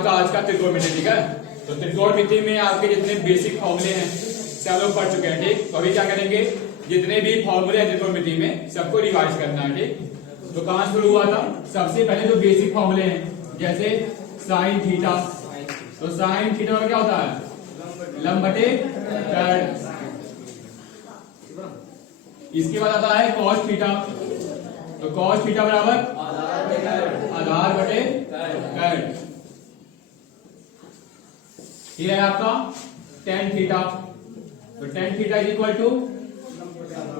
आपका आज का त्रिकोणमिति, ठीक है। तो त्रिकोणमिति में आपके जितने बेसिक फॉर्मूले हैं सब लोग पढ़ चुके हैं, ठीक। तो अभी क्या करेंगे, जितने भी फॉर्मूले हैं त्रिकोणमिति में सबको रिवाइज करना है, ठीक। तो कहां शुरू हुआ था, सबसे पहले जो बेसिक फॉर्मूले हैं जैसे साइन थीटा, तो साइन थीटा का क्या होता है, लंब बटे कर्ण। इसके बाद आता है कॉस थीटा, तो कॉस थीटा बराबर आधार बटे कर्ण। ये है आपका टेन थीटा, तो tan theta is equal to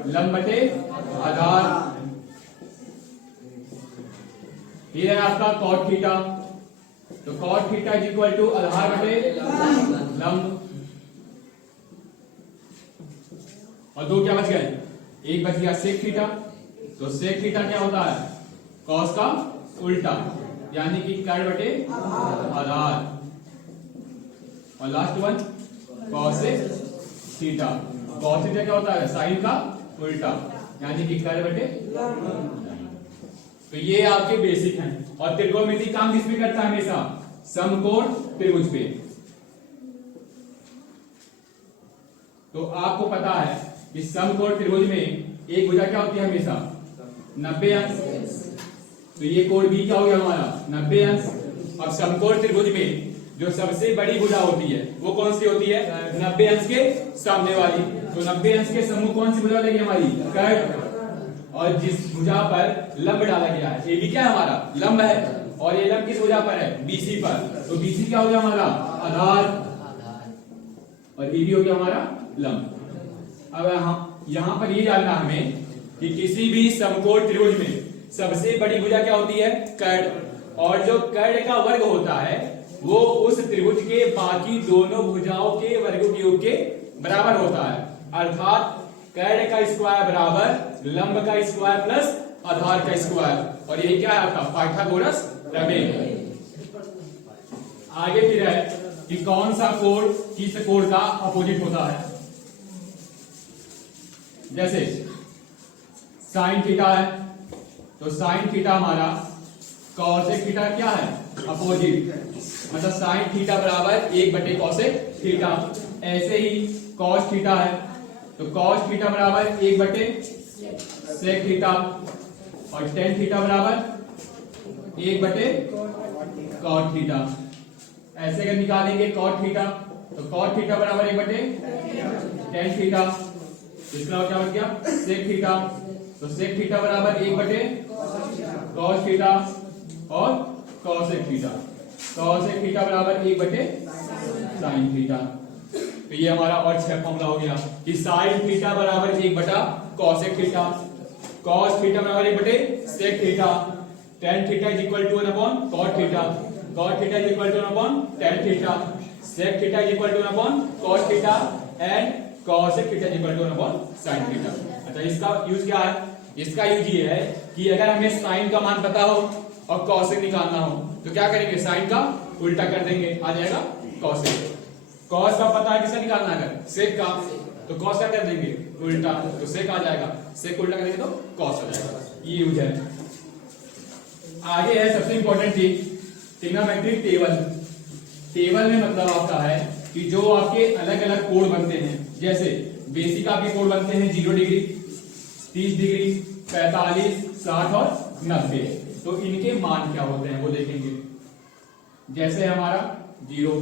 लंब बटे आधार। ये है आपका कॉट थीटा, तो cot theta is equal to आधार बटे लंब। और दो क्या बच गए, एक बच गया सेक थीटा, तो सेक थीटा क्या होता है, कॉस का उल्टा यानी कि कर्ण बटे आधार। और last one cosec theta, cos theta क्या होता है, साइन का उल्टा यानी कि कर्ण बटे। तो ये आपके बेसिक हैं। और त्रिकोणमिति काम किस पे करता है, हमेशा समकोण त्रिभुज पे। तो आपको पता है कि समकोण त्रिभुज में एक भुजा क्या होती है हमेशा 90 अंश, तो ये कोण भी क्या हो गया हमारा 90 अंश। अब समकोण त्रिभुज में जो सबसे बड़ी भुजा होती है वो कौन सी होती है, 90 अंश के सामने वाली। तो 90 अंश के समूह कौन सी भुजा लगी हमारी, कर्ण। और जिस भुजा पर लंब डाला गया है, ये भी क्या है हमारा लंब है, और ये लंब किस भुजा पर है, बीसी पर, तो बीसी क्या हो गया हमारा आधार, और ये भी हो गया हमारा लंब। अब यहां पर ये जानना हमें कि किसी भी समकोण त्रिभुज में सबसे बड़ी भुजा क्या होती है, कर्ण, और जो कर्ण का वर्ग होता है वो उस त्रिभुज के बाकी दोनों भुजाओं के वर्गों के योग के बराबर होता है। अर्थात कर्ण का स्क्वायर बराबर लंब का स्क्वायर प्लस आधार का स्क्वायर। और यही क्या है आपका पाइथागोरस प्रमेय। आगे फिर है कि कौन सा कोण किस कोण का अपोजिट होता है। जैसे साइन थीटा है, तो साइन थीटा हमारा कॉसेक थीटा क्या है, अपोजिट, मतलब साइन थीटा बराबर 1 बटे कॉसेक थीटा। ऐसे ही कॉस थीटा है, तो कॉस थीटा बराबर 1 बटे सेक थीटा, और टेन थीटा बराबर 1 बटे कॉट थीटा। ऐसे अगर निकालेंगे कॉट थीटा, तो कॉट थीटा बराबर 1 बटे टेन थीटा। इसके अलावा क्या बच गया, सेक थीटा, तो सेक थीटा बराबर 1 बटे कॉस थीटा और कॉसेक थीटा। कॉसेक थीटा बराबर 1 बटे साइन थीटा। तो ये हमारा और 6 फॉर्मूला हो गया कि साइन थीटा बराबर 1 बटा कॉसेक थीटा, कॉस थीटा बराबर 1 बटे sec theta, tan theta is equal to 1 upon cot theta, cot theta is equal to 1 upon tan theta, sec theta is equal to 1 upon cot theta and cosec theta is equal to 1 upon sine theta. अच्छा, इसका use क्या है, इसका use ये है कि अगर हमें साइन का मान पता हो और कॉसेक निकालना हो तो क्या करेंगे, साइन का उल्टा कर देंगे, आ जाएगा कॉसेक। कॉस का पता है किसे निकालना है, सेक का, तो कॉस का कर देंगे उल्टा, तो सेक आ जाएगा, सेक उल्टा करेंगे तो कॉस आ जाएगा। ये यूज है। आगे है सबसे इंपॉर्टेंट चीज ट्रिग्नोमेट्रिक टेबल। टेबल में मतलब आपका है कि जो आपके अलग अलग कोण बनते हैं, जैसे बेसिक आपके कोण बनते हैं 0 डिग्री, 30 डिग्री, 45, 60 और 90, तो इनके मान क्या होते हैं वो देखेंगे। जैसे हमारा 0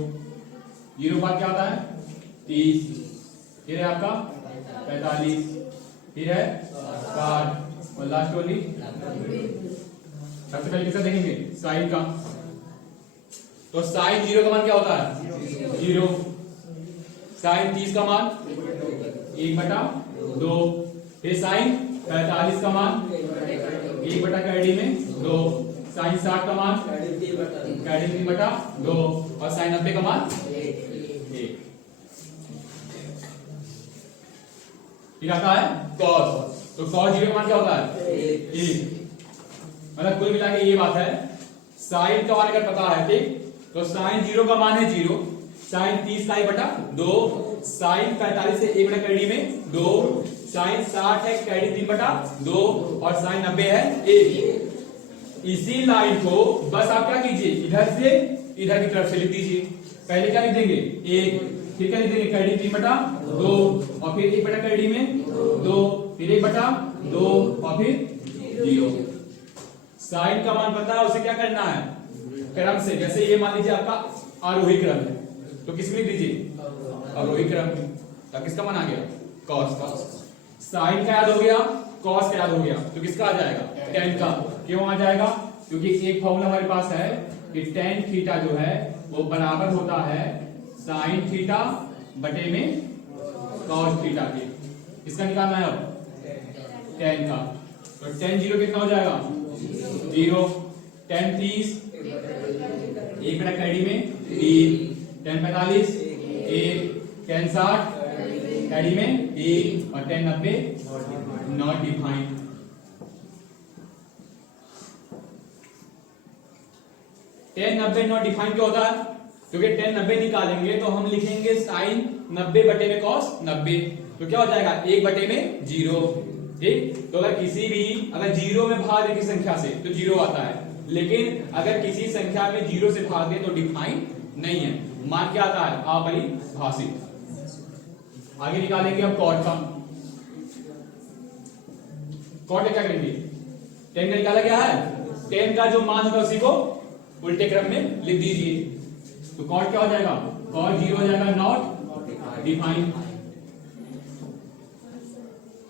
बाद क्या आता है 30, फिर है आपका 45, फिर है 60 और लास्ट वाली। सबसे पहले किसका देखेंगे, साइन का, तो साइन 0 का मान क्या होता है 0, साइन 30 का मान 1/2, फिर साइन 45 का मान 1/2 में 2, साइन 60 का मान 3/2 और साइन 90 का मान 1। फिर आता है कॉस, तो कॉस 0 का मान क्या होता है 1। मतलब कुल मिला के ये बात है, साइन का मान अगर पता है, ठीक, तो साइन 0 का मान है 0, साइन 30 का 1/2, साइन 45 से 1/2 में 2, साइन 60 है 3/2 और साइन 90 है 1। इसी लाइन को बस आप क्या कीजिए, इधर से इधर की तरफ से लिख दीजिए। पहले क्या लिख देंगे 1, फिर क्या लिख देंगे कड़ी 3/2 और फिर 1/कड़ी में 2, फिर 1/2 और फिर 0। साइन का मान पता है, उसे क्या करना है क्रम से। जैसे ये मान लीजिए आपका आरोही क्रम है तो किस में लिख दीजिए आरोही क्रम में। तब किसका मान आ गया कॉस का। साइन का याद हो गया, कॉस का याद हो गया, तो किसका आ जाएगा टेन का। क्यों आ जाएगा? क्योंकि एक फॉर्मूला हमारे पास है कि टेन थीटा जो है वो बराबर होता है साइन थीटा बटे में कॉस थीटा के। इसका निकालना है अब टेन का। तो टेन 0 कितना हो जाएगा 0, टेन 30 1/कड़ी में 3, टेन 45 1, टेन 60 कड़ी में 1 और ten 90 not defined. Ten 90 not defined क्यों होता है? क्योंकि टेन 90 निकालेंगे तो हम लिखेंगे साइन 90 बटे में कॉस 90, तो क्या हो जाएगा 1 बटे में 0। ठीक, तो अगर किसी भी अगर 0 में भाग दे किसी संख्या से तो 0 आता है, लेकिन अगर किसी संख्या में 0 से भाग दे तो डिफाइन नहीं है, मान क्या आता है अपरिभाषित। आगे निकालेंगे अब कॉट का। कॉट क्या करेंगे 10 का निकाला गया है, 10 का जो मान होगा उसी को उल्टे क्रम में लिख दीजिए। तो कॉट क्या हो जाएगा कॉट 0 हो जाएगा नॉट डिफाइंड।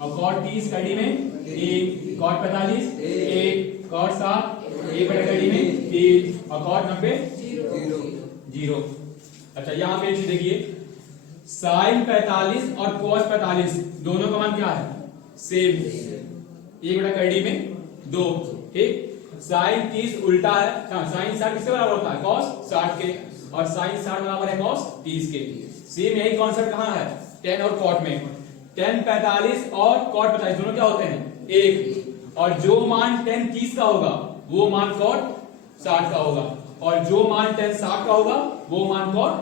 और कॉट 30 कड़ी में 1, कॉट 45 1, कॉट 7 1/कड़ी में 3 और कॉट 90 0। अच्छा यहां पे एक चीज देखिए, साइन 45 और कॉस 45 दोनों का मान क्या है सेम, 1/कड़ी में 2। ठीक, साइन 30 उल्टा है, साइन 60 किसके बराबर होता है कॉस 60 के, और साइन 60 बराबर है कॉस 30 के। सेम यही कॉन्सेप्ट कहां है 10 और कॉट में। 10 45 और कॉट 45 दोनों क्या होते हैं 1, और जो मान 10 30 का होगा वो मान कॉट 60 का होगा, और जो मान 10 60 का होगा वो मान कॉट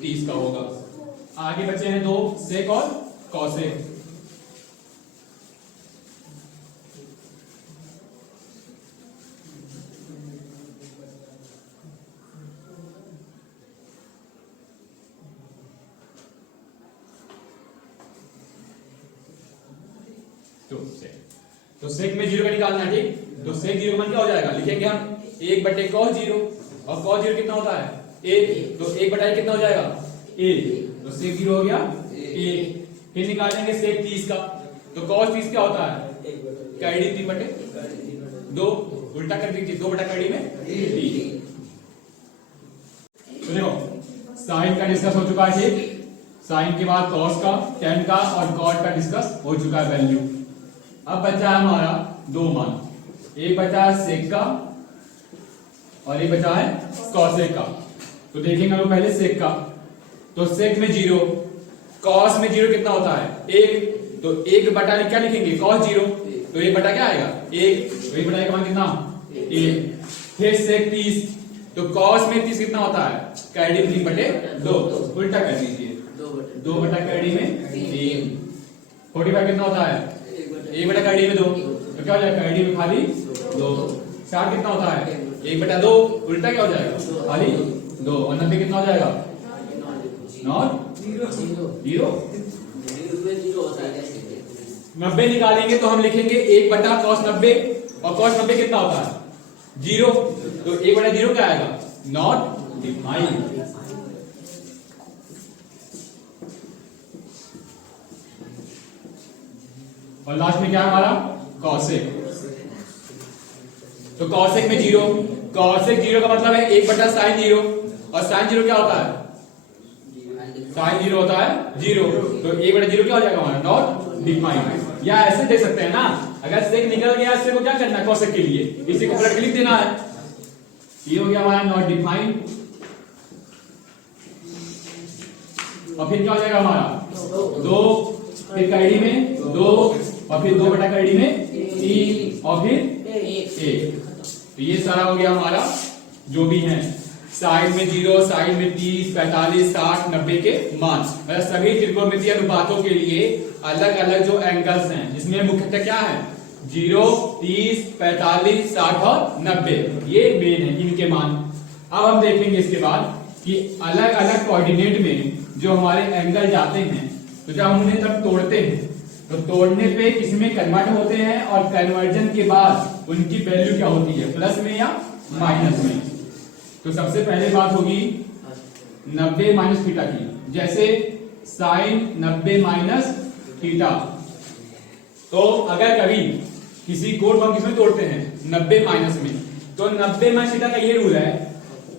30 का होगा। आगे बचे हैं 2 सेक और कॉसेक। तो सेक में 0 का निकालना है। ठीक, तो सेक 0 का मान क्या हो जाएगा लिखेंगे हम 1 बटे कॉस 0, और कॉस 0 कितना होता है 1, तो 1 बटा कितना हो जाएगा 1, तो सेक 0 हो गया 1। फिर निकालेंगे सेक 30 का, तो कॉस 30 क्या होता है कड़ी 3/2, उल्टा कर दीजिए 2/कड़ी में 3। तो देखो साइन का डिस्कस हो चुका है। ठीक, साइन के बाद कॉस का, टेन का और कॉट का डिस्कस हो चुका है वैल्यू। अब बचा है हमारा 2 मान, एक बचा है सेक का और एक बचा है कॉसेक का। तो देखेंगे हम पहले सेक का। तो सेक में 0, कॉस में 0 कितना होता है 1, तो 1 बटा क्या लिखेंगे कॉस 0, तो 1 बटा क्या आएगा 1, तो 1 बटा का मान कितना 1। फिर सेक 30, तो कॉस में 30 कितना होता है कड़ी 3/2, उल्टा कर दीजिए 2/कड़ी में 3। 45 कितना होता है 1/कड़ी में 2, तो क्या हो जाएगा कड़ी में खाली 2। 60 कितना होता है 1/2, उल्टा क्या हो जाएगा खाली 2, और 90 कितना हो जाएगा नॉट 0। 90 निकालेंगे तो हम लिखेंगे 1 बटा कॉस 90, और कॉस 90 कितना होता है 0, तो 1/0 क्या आएगा नॉट डिफाइंड। और लास्ट में क्या है हमारा कॉसेक। तो कॉसेक में 0, कॉसेक 0 का मतलब है 1 बटा साइन 0, और साइन 0 क्या होता है साइन 0 होता है 0, तो 1/0 क्या हो जाएगा हमारा नॉट डिफाइंड। या ऐसे देख सकते हैं ना, अगर सेक निकल गया इससे को क्या करना है कॉसेक के लिए, इसी को पलट के लिख देना है। ये हो गया हमारा नॉट डिफाइंड। और फिर क्या हो जाएगा हमारा 2, फिर कड़ी में 2, और फिर 2/कड़ी में 3, और फिर 1। तो ये सारा हो गया हमारा जो भी है साइन में 0, साइन में 30, 45, 60, 90 के मान। मतलब सभी त्रिकोणमितीय अनुपातों के लिए अलग अलग जो एंगल्स हैं, जिसमें मुख्यतः क्या है 0, 30, 45, 60 और 90, ये मेन है इनके मान। अब हम देखेंगे इसके बाद कि अलग अलग कोऑर्डिनेट में जो हमारे एंगल जाते हैं, तो जब हम उन्हें तब तोड़ते हैं तो तोड़ने पे किसमें कन्वर्ट होते हैं और कन्वर्जन के बाद उनकी वैल्यू क्या होती है, प्लस में या माइनस में। तो सबसे पहले बात होगी 90 माइनस थीटा की। जैसे साइन 90 माइनस थीटा, तो अगर कभी किसी कोड को हम किसमें तोड़ते हैं, 90 माइनस में, तो 90 माइनस थीटा का ये रूल है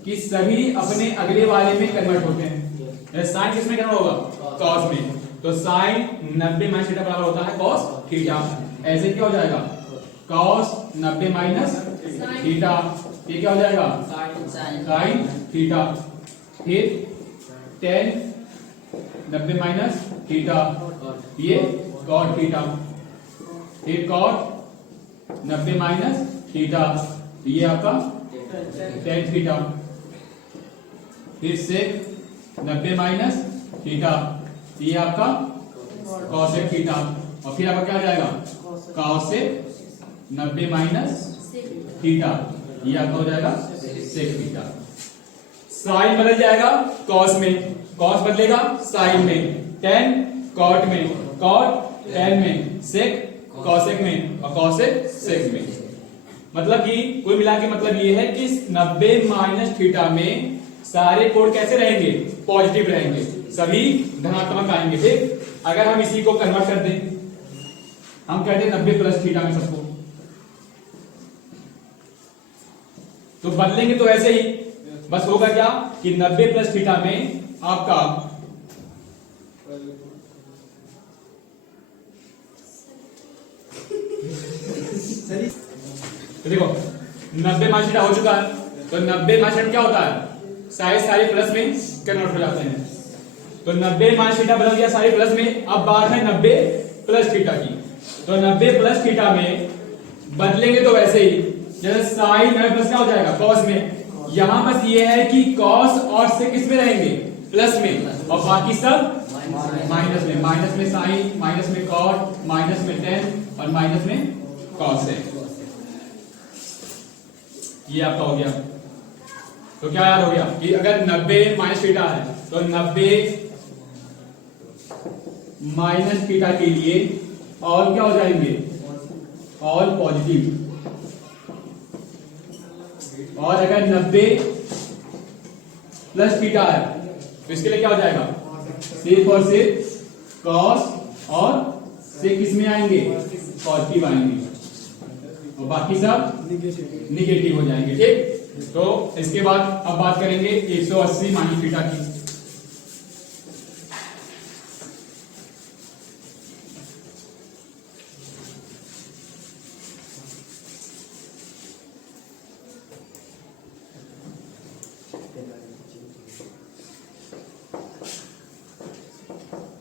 कि सभी अपने अगले वाले में कन्वर्ट होते हैं। साइन किसमें कन्वर्ट होगा, कॉस में। तो साइन 90 माइनस थीटा बराबर होता है कॉस थीटा। ऐसे क्या हो जाएगा, कॉस 90 माइनस थीटा, ये क्या हो जाएगा, साइन थीटा। फिर tan 90 माइनस थीटा, ये कॉट थीटा। फिर कॉट 90 माइनस थीटा, ये आपका tan थीटा। फिर सेक 90 माइनस थीटा, ये आपका कॉसेक थीटा। और फिर आपका क्या आ जाएगा, कॉसेक 90 माइनस थीटा, ये आपका हो जाएगा सेक थीटा। साइन बदल जाएगा कॉस में, कॉस बदलेगा साइन में, टेन कॉट में, कॉट टेन में, सेक कॉसेक में और कॉसेक सेक में। मतलब कि कुल मिला के मतलब ये है कि 90 माइनस थीटा में सारे कोड कैसे रहेंगे, पॉजिटिव रहेंगे, सभी धनात्मक आएंगे। फिर अगर हम इसी को कन्वर्ट कर दें, हम कहते हैं 90 प्लस थीटा में सबको, तो बदलेंगे तो ऐसे ही बस होगा क्या कि 90 प्लस थीटा में आपका तो देखो 90 माइनस थीटा हो चुका है, तो 90 माइनस क्या होता है, सारे प्लस में कन्वर्ट हो जाते हैं। तो 90 माइनस थीटा बदल गया सारे प्लस में। अब बात है 90 प्लस थीटा की। तो 90 प्लस थीटा में बदलेंगे तो वैसे ही, जैसे साइन 90 प्लस क्या हो जाएगा, कॉस में। यहां बस ये है कि कॉस और से किस में रहेंगे, प्लस में, और बाकी सब माइनस में। माइनस में साइन, माइनस में कॉट, माइनस में टेन और माइनस में कॉस है। ये आपका हो गया। तो क्या याद हो गया कि अगर 90 माइनस थीटा है तो 90 माइनस थीटा के लिए ऑल क्या हो जाएंगे, ऑल पॉजिटिव। और अगर 90 प्लस थीटा है तो इसके लिए क्या हो जाएगा, सिर्फ और सिर्फ कॉस और से किस में आएंगे, पॉजिटिव आएंगे, और बाकी सब निगेटिव हो जाएंगे। ठीक, तो इसके बाद अब बात करेंगे 180 माइनस थीटा की।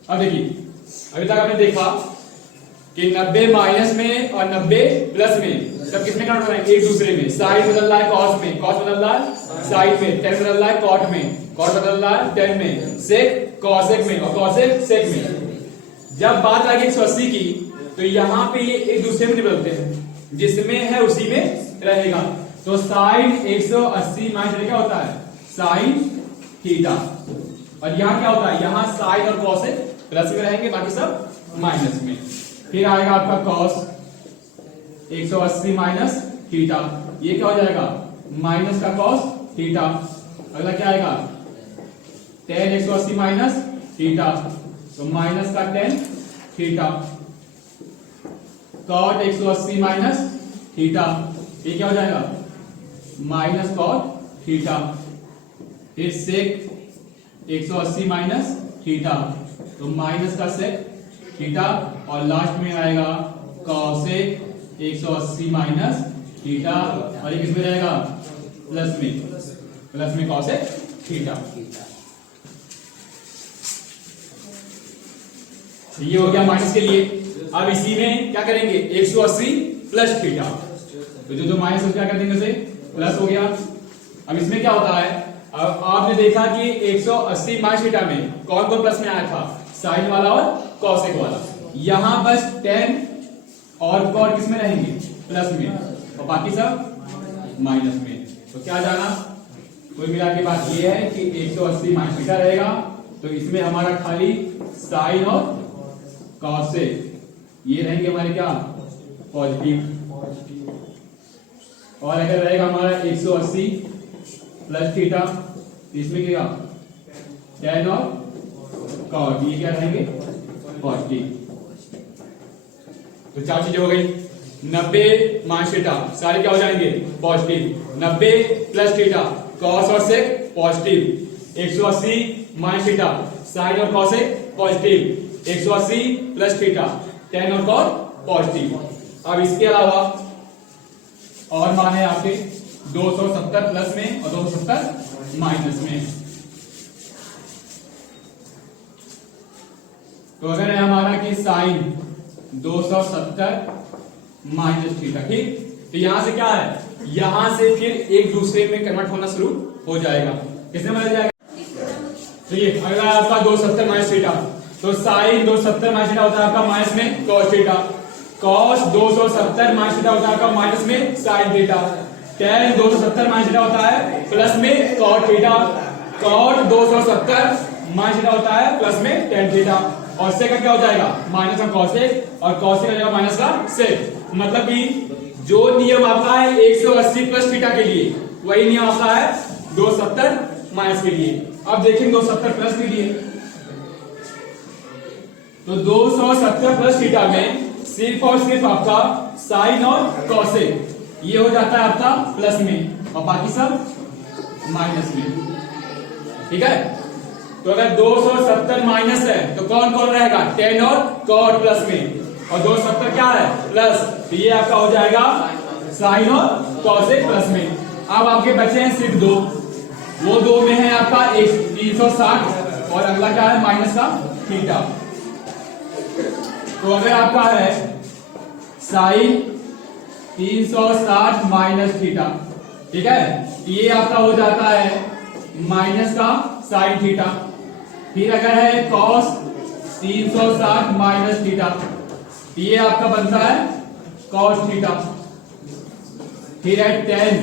अब देखिए, अभी तक आपने देखा कि 90 माइनस में और 90 प्लस में सब किसमें कन्वर्ट हो रहे हैं, एक दूसरे में। साइन बदल रहा है कॉस में, कॉस बदल रहा है साइन में, टेन बदल रहा है कॉट में, कॉट बदल रहा है टेन में, सेक कॉसेक में और कॉसेक सेक में। जब बात आएगी 180 की, तो यहाँ पे ये एक दूसरे में नहीं बदलते हैं, जिसमें है उसी में रहेगा। तो साइन 180 माइनस क्या होता है, साइन थीटा। और यहाँ क्या होता है, यहाँ साइन और कॉसेक प्लस में रहेंगे, बाकी सब माइनस में। फिर आएगा आपका कॉस 180 माइनस थीटा, ये क्या हो जाएगा, माइनस का कॉस थीटा। अगला क्या आएगा, टेन 180 माइनस थीटा, तो माइनस का tan theta. Cot 180 minus theta, ये क्या हो जाएगा, माइनस कॉट थीटा। फिर सेक 180 माइनस थीटा, तो माइनस का सेक थीटा। और लास्ट में आएगा कॉसेक 180 माइनस थीटा, और ये किसमें रहेगा, प्लस में कॉसेक थीटा। ये हो गया माइनस के लिए। अब इसी में क्या करेंगे, 180 प्लस थीटा, तो जो माइनस क्या कर देंगे उसे प्लस हो गया। अब इसमें क्या होता है, अब आपने देखा कि 180 माइनस थीटा में कौन कौन प्लस में आया था, साइन वाला और कॉसेक वाला। यहां बस टेन और कॉट किसमें रहेंगे, प्लस में, और बाकी सब माइनस में। तो क्या जाना, कुल मिला के बात ये है कि 180 माइनस थीटा रहेगा, तो इसमें हमारा खाली साइन और कॉस से ये रहेंगे हमारे क्या पॉजिटिव, और अगर रहेगा हमारा 180 प्लस थीटा, इसमें क्या tan और cos, ये क्या रहेंगे पॉजिटिव। तो चार चीजें हो गई, 90 माइनस थीटा सारे क्या हो जाएंगे पॉजिटिव, 90 प्लस थीटा cos और sec positive, 180 minus theta sine और cos positive, 180 plus theta tan और cos पॉजिटिव। अब इसके अलावा और मान है आपके 270 प्लस में और 270 माइनस में। तो अगर है हमारा कि साइन 270 माइनस थीटा, ठीक, तो यहां से क्या है, यहां से फिर एक दूसरे में कन्वर्ट होना शुरू हो जाएगा। किसमें बदल जाएगा, तो ये अगर आपका 270 माइनस थीटा, तो साइन 270 माइनस थीटा होता है आपका माइनस में cos theta, cos 270 minus theta होता है आपका माइनस में sine theta, tan 270 minus theta होता है प्लस में cot theta, cot 270 minus theta होता है प्लस में tan थीटा, और सेक का क्या हो जाएगा माइनस का कॉसेक, और कॉसेक का जाएगा माइनस का सेक। मतलब कि जो नियम आपका है 180 प्लस थीटा के लिए, वही नियम आपका है 270 माइनस के लिए। अब देखेंगे 270 प्लस के लिए, तो 270 प्लस थीटा में सिर्फ और सिर्फ आपका साइन और कॉसेक ये हो जाता है आपका प्लस में, और बाकी सब माइनस में, ठीक है। तो अगर 270 माइनस है तो कौन कौन रहेगा, tan और cot प्लस में, और 270 क्या है प्लस, तो ये आपका हो जाएगा साइन और कॉसेक प्लस में। अब आपके बचे हैं सिर्फ दो, वो दो में है आपका 360 और अगला क्या है माइनस का थीटा। तो अगर आपका है साइन 360 माइनस थीटा, ठीक है, ये आपका हो जाता है माइनस का साइन थीटा। फिर अगर है कॉस 360 माइनस थीटा, ये आपका बनता है कॉस थीटा। फिर है tan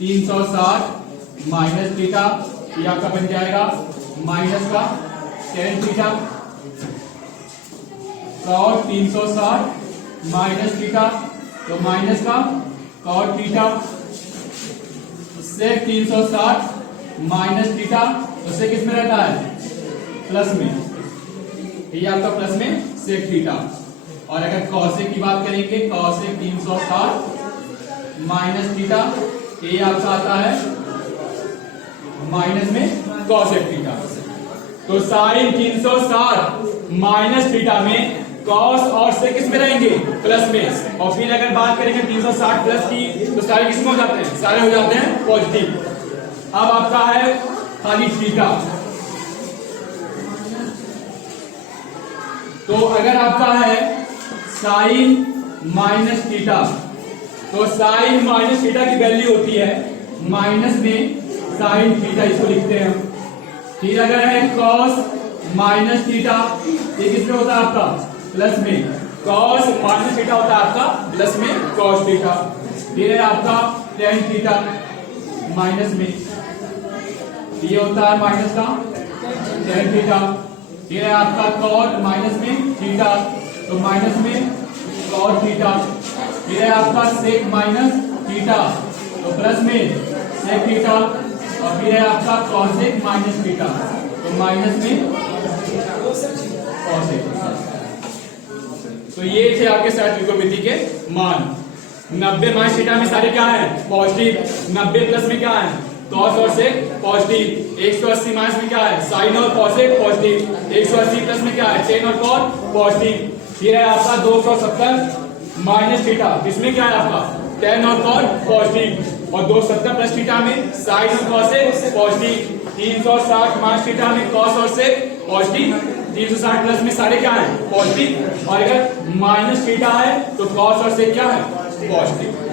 360 माइनस थीटा, ये आपका बन जाएगा माइनस का tan theta. cos 360 minus theta, तो माइनस का cot theta. sec 360 minus theta, तो sec किसमें रहता है प्लस में, ये आपका प्लस में sec थीटा। और अगर cosec की बात करेंगे, cosec 360 माइनस थीटा, ये आपका आता है माइनस में cosec थीटा। तो साइन 360 माइनस थीटा में कॉस और से किस में रहेंगे प्लस में, और फिर अगर बात करेंगे 360 प्लस की, तो सारे किस में हो जाते हैं, सारे हो जाते हैं पॉजिटिव। अब आपका है खाली थीटा, तो अगर आपका है साइन माइनस थीटा, तो साइन माइनस थीटा की वैल्यू होती है माइनस में साइन थीटा, इसको लिखते हैं। फिर अगर है कॉस माइनस थीटा, ये किसमें होता है आपका प्लस में, कॉस माइनस थीटा होता है आपका प्लस में कॉस थीटा। फिर है आपका tan थीटा माइनस में, ये होता है माइनस का tan थीटा। फिर है आपका cot माइनस में थीटा, तो माइनस में cot थीटा। फिर है आपका sec माइनस थीटा, तो प्लस में sec थीटा। और फिर है आपका cosec माइनस थीटा, तो माइनस में cosec। तो ये थे आपके साथ त्रिकोणमिति के मान। 90 माइनस थीटा में सारे क्या है पॉजिटिव, 90 प्लस में क्या है cos और sec पॉजिटिव, 180 माइनस में क्या है साइन और cosec पॉजिटिव, 180 प्लस में क्या है tan और cot पॉजिटिव। फिर है आपका 270 माइनस थीटा, इसमें क्या है आपका tan और cot पॉजिटिव, और 270 प्लस थीटा में साइन और cosec पॉजिटिव, 360 माइनस थीटा में cos और sec पॉजिटिव, 360 प्लस में सारे क्या है पॉजिटिव, और अगर माइनस थीटा है तो cos और sec क्या है पॉजिटिव।